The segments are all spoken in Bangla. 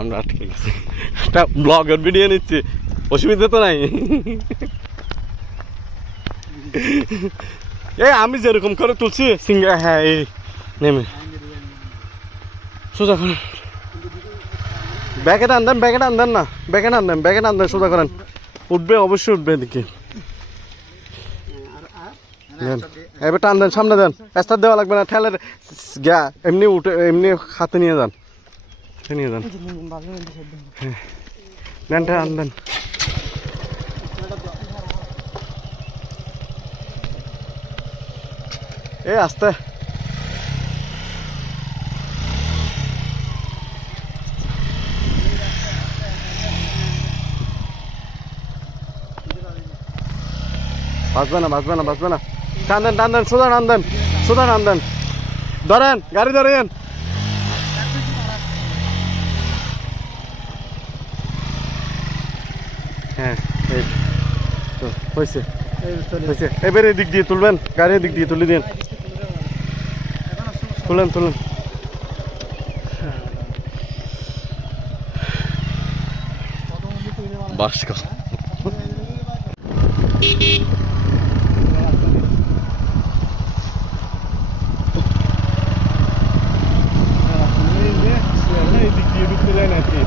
আমরা আটকে গেছি, একটা ব্লগের ভিডিও নিচ্ছি, অসুবিধা তো নাই। এই আমি যেরকম করে তুলছি সিঙ্গা, হ্যাঁ এই নেমে সোজা করেন, ব্যাকেট আনদেন, ব্যাকেট আনদেন না, ব্যাকেট আনদেন, ব্যাকেট আনদেন, সোজা করেন, উঠবে অবশ্যই উঠবে এদিকে। এবার টান দেন, সামনে দেন, এস্টার দেওয়া লাগবে না, ঠেলের গ্যা এমনি উঠে এমনি হাতে নিয়ে যান, নিয়ে যান, হ্যাঁ দেন, টান দেন। এই আস্তে, বাঁচবে না, বাঁচবে না, বাঁচবে না, টান দেন, টান দেন, সোজা টান দেন, সোজা টান দেন, ধরেন গাড়ি ধরেন। হ্যাঁ এই তো হয়েছে, হয়েছে, এবারে দিক দিয়ে তুলবেন, গাড়ির দিক দিয়ে তুলে দিন, তুলেন তুলেন। বাস্কা দিক দিয়ে ঢুকতে যায় না আর কি।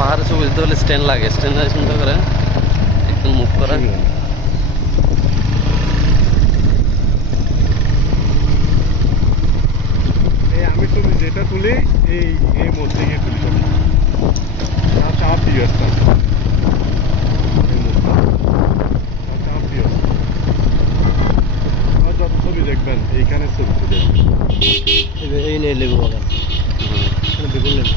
পাহাড়ে ছবি তুলতে হলে স্ট্যান্ড লাগে, স্ট্যান্ড সুন্দর করে একদম মুভ করা। আমি ছবি যেটা তুলি এই মধ্যে গিয়ে তুলি, চাপ দিয়ে আসতাম, চাপ দিয়ে আসতাম, যত ছবি দেখবেন এইখানে ছবি তুলে এই নিয়ে লেবু বাগান, বেগুন লেবু।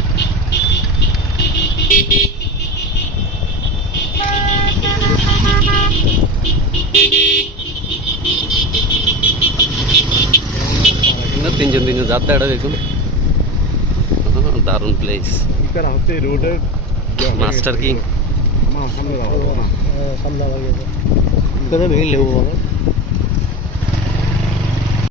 তিনজন তিনজন যাতে এটা দেখুন, দারুণ প্লেস। মাস্টার কিং সামনে লেবু বাগান।